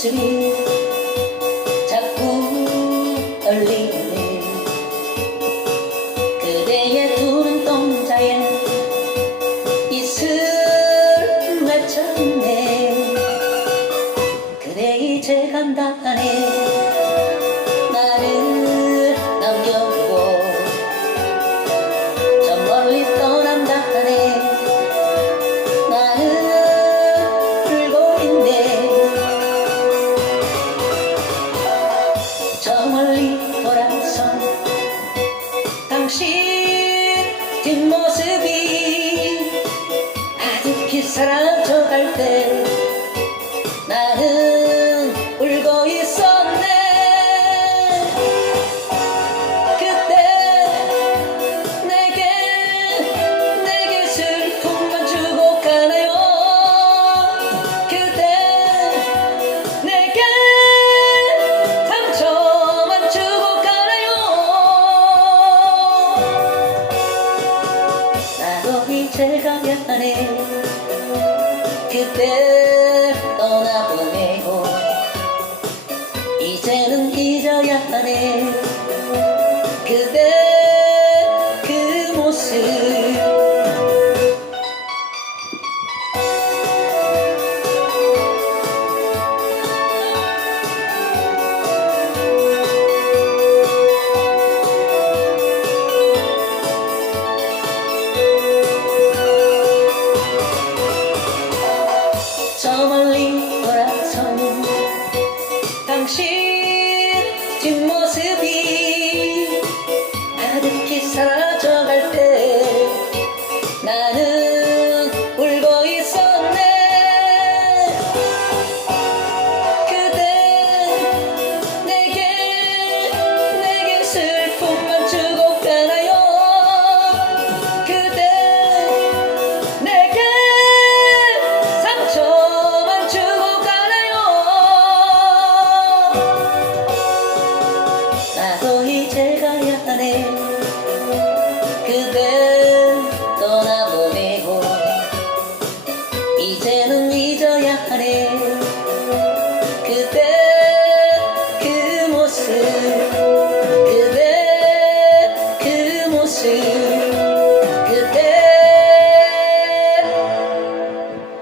모습이 자꾸 떨리네 그대의 두 눈동자에 이슬 맺혔네 그대 이제 간다네 사라져갈 때 나는 울고 있었네. 그때 내게 내게 슬픔만 주고 가나요. 그대 내게 상처만 주고 가나요. 나도 이제 가야 하네 그때 떠나보내고 이제는 잊어야 하네. 그대 she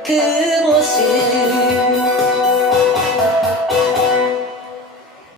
그 모습